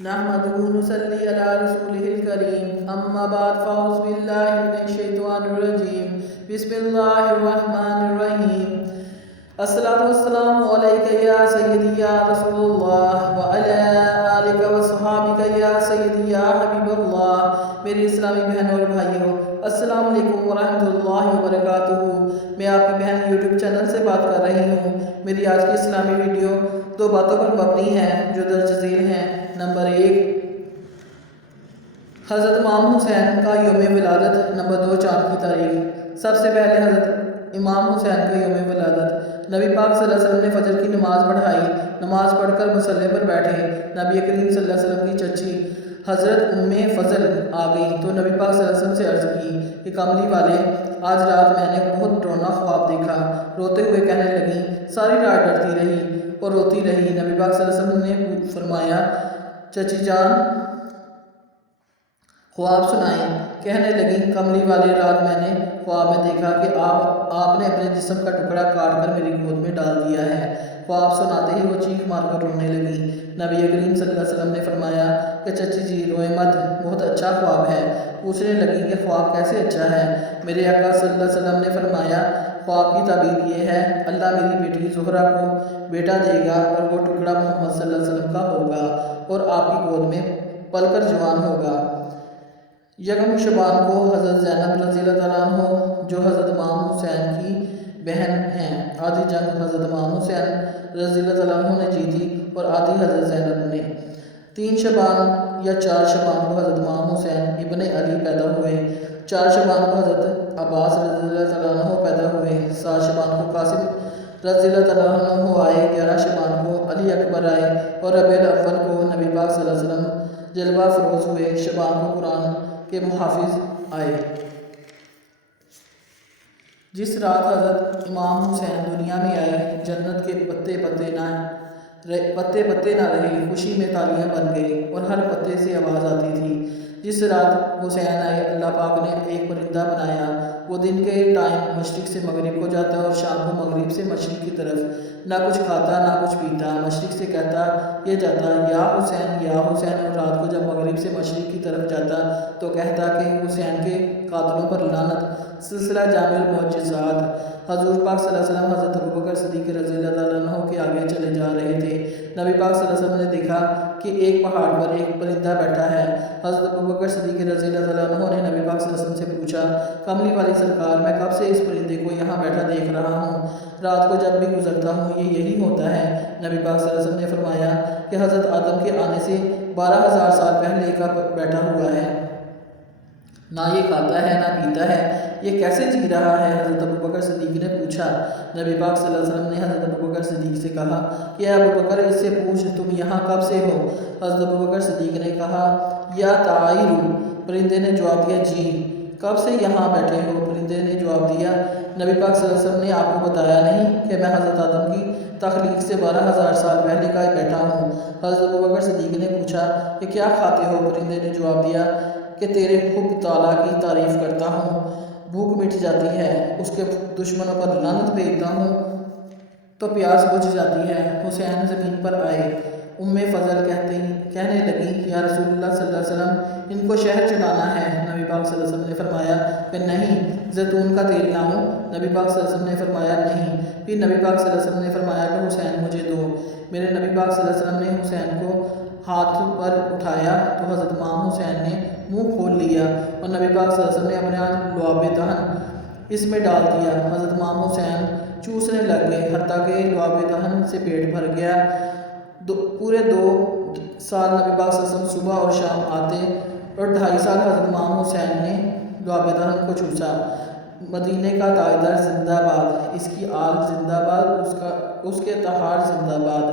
نحمده ونصلي على رسوله الكريم أما بعد فأعوذ بالله من الشيطان الرجيم بسم الله الرحمن الرحيم الصلاة والسلام عليك يا سيدي يا رسول الله وعلى آلك وصحابك يا سيدي یا حبیب اللہ۔ میری اسلامی بہن اور بھائیوں، السلام علیکم ورحمۃ اللہ وبرکاتہ۔ میں آپ کی بہن یوٹیوب چینل سے بات کر رہی ہوں۔ میری آج کی اسلامی ویڈیو دو باتوں پر مبنی ہے جو درج ذیل ہیں۔ نمبر 1، حضرت امام حسین کا یوم ولادت۔ نمبر 2، چاند کی تاریخ۔ سب سے پہلے حضرت امام حسین کا یوم ولادت۔ نبی پاک صلی اللہ علیہ وسلم نے فجر کی نماز پڑھائی، نماز پڑھ کر مصلی پر بیٹھے۔ نبی کریم صلی اللہ علیہ وسلم کی چچی حضرت فضل آ گئی تو نبی پاک صلی اللہ علیہ وسلم سے عرض کی کہ کملی والے، آج رات میں نے بہت ڈراؤنا خواب دیکھا۔ روتے ہوئے کہنے لگی، ساری رات ڈرتی رہی اور روتی رہی۔ نبی پاک صلی اللہ علیہ وسلم نے فرمایا، چچی جان خواب سنائیں۔ کہنے لگی، کملی والے، رات میں نے خواب میں دیکھا کہ آپ نے اپنے جسم کا ٹکڑا کاٹ کر میری گود میں ڈال دیا ہے۔ خواب سناتے ہی وہ چیخ مار کر رونے لگی۔ نبی کریم صلی اللہ علیہ وسلم نے فرمایا کہ چچی جی روئے مت، بہت اچھا خواب ہے۔ پوچھنے لگی کہ خواب کیسے اچھا ہے؟ میرے آقا صلی اللہ علیہ وسلم نے فرمایا، خواب کی تعبیر یہ ہے، اللہ میری بیٹی زہرا کو بیٹا دے گا اور وہ ٹکڑا محمد صلی اللہ علیہ وسلم کا ہوگا اور آپ کی گود میں پل کر جوان ہوگا۔ یکم شعبان کو حضرت زینب رضی اللہ تعالیٰ عنہ جو حضرت امام حسین کی بہن ہیں، آدھی جنگ حضرت امام حسین رضی اللہ تعالیٰ عنہ نے جیتی اور آدھی حضرت زینب نے۔ 3 شعبان یا 4 شعبان کو حضرت امام حسین ابن علی پیدا ہوئے۔ 4 شعبان کو حضرت عباس رضی اللہ تعالیٰ عنہ پیدا ہوئے۔ 7 شعبان کو قاسم رضی اللہ تعالیٰ عنہ آئے۔ 11 شعبان کو علی اکبر آئے اور ربیع الاول کو نبی پاک صلی اللہ علیہ وسلم جلوہ فروز ہوئے۔ شعبان کو قرآن کے محافظ آئے۔ جس رات حضرت امام حسین دنیا میں آئے، جنت کے پتے پتے نہ رہے، خوشی میں تالیاں بن گئی اور ہر پتے سے آواز آتی تھی۔ جس رات حسین آئے، اللہ پاک نے ایک پرندہ بنایا۔ وہ دن کے ٹائم مشرق سے مغرب کو جاتا اور شام کو مغرب سے مشرق کی طرف، نہ کچھ کھاتا نہ کچھ پیتا، مشرق سے کہتا یہ جاتا یا حسین یا حسین، اور رات کو جب مغرب سے مشرق کی طرف جاتا تو کہتا کہ حسین کے قاتلوں پر لعنت۔ سلسلہ جامع المعجزات۔ حضور پاک صلی اللہ علیہ وسلم حضرت ابوبکر صدیق رضی اللہ تعالیٰ عنہ کے آگے چلے جا رہے تھے۔ نبی پاک صلی اللہ علیہ وسلم نے دیکھا کہ ایک پہاڑ پر ایک پرندہ بیٹھا ہے۔ حضرت ابوبکر صدیق رضی اللہ تعالیٰ عنہ نے نبی پاک صلی اللہ علیہ وسلم سے پوچھا، کملی والی سرکار، میں کب سے اس پرندے کو یہاں بیٹھا دیکھ رہا ہوں، رات کو جب بھی گزرتا ہوں یہ یہی ہوتا ہے؟ نبی پاک صلی اللہ علیہ وسلم نے فرمایا کہ حضرت آدم کے آنے سے 12,000 سال پہلے کا بیٹھا ہوا ہے، نہ یہ کھاتا ہے نہ پیتا ہے، یہ کیسے جی رہا ہے؟ حضرت ابوبکر صدیق نے پوچھا۔ نبی پاک صلی اللہ علیہ وسلم نے حضرت ابوبکر صدیق سے کہا کہ اے ابوبکر، اس سے پوچھ تم یہاں کب سے ہو؟ حضرت ابوبکر صدیق نے کہا، یا طائر، پرندے نے جواب دیا، جی۔ کب سے یہاں بیٹھے ہو؟ پرندے نے جواب دیا، نبی پاک صلی اللہ علیہ وسلم نے آپ کو بتایا نہیں کہ میں حضرت آدم کی تخلیق سے 12,000 سال پہلے کا بیٹھا ہوں؟ حضرت ابوبکر صدیق نے پوچھا کہ کیا کھاتے ہو؟ پرندے نے جواب دیا کہ تیرے حب تعالیٰ کی تعریف کرتا ہوں، بھوک مٹ جاتی ہے، اس کے دشمنوں پر لعنت بھیجتا ہوں تو پیاس بجھ جاتی ہے۔ حسین زمین پر آئے۔ فضل کہنے لگی، یا رسول اللہ صلی اللہ علیہ وسلم، ان کو شہد چڑھانا ہے۔ نبی پاک صلی اللہ علیہ وسلم نے فرمایا کہ نہیں، زیتون کا تیل لاؤں؟ نبی پاک صلی اللہ علیہ وسلم نے فرمایا نہیں۔ پھر نبی پاک صلی اللہ علیہ وسلم نے فرمایا کہ حسین مجھے دو۔ میرے نبی پاک صلی اللہ علیہ وسلم نے حسین کو ہاتھ پر اٹھایا تو حضرت امام حسین نے منہ کھول لیا اور نبی پاک صلی اللہ علیہ وسلم نے اپنے ہاتھ لعاب دہن اس میں ڈال دیا۔ حضرت امام حسین چوسنے لگ گئے حتیٰ کہ لعاب دہن سے پیٹ بھر گیا۔ پورے 2 سال نبی پاک صلی اللہ علیہ وسلم صبح اور شام آتے اور 2.5 سال حضرت امام حسین نے لعاب دہن کو چوسا۔ مدینے کا تاجدار زندہ باد، اس کی آل زندہ باد، اس کے طہار زندہ باد۔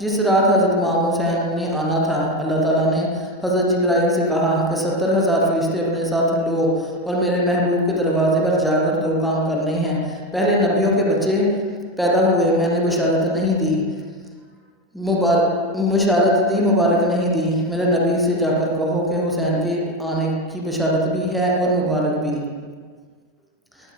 جس رات حضرت امام حسین نے آنا تھا، اللہ تعالیٰ نے حضرت جبرائیل سے کہا کہ 70,000 فرشتے اپنے ساتھ لو اور میرے محبوب کے دروازے پر جا کر 2 کام کرنے ہیں۔ پہلے نبیوں کے بچے پیدا ہوئے، میں نے بشارت نہیں دی، مبارک نہیں دی۔ میرے نبی سے جا کر کہو کہ حسین کے آنے کی بشارت بھی ہے اور مبارک بھی۔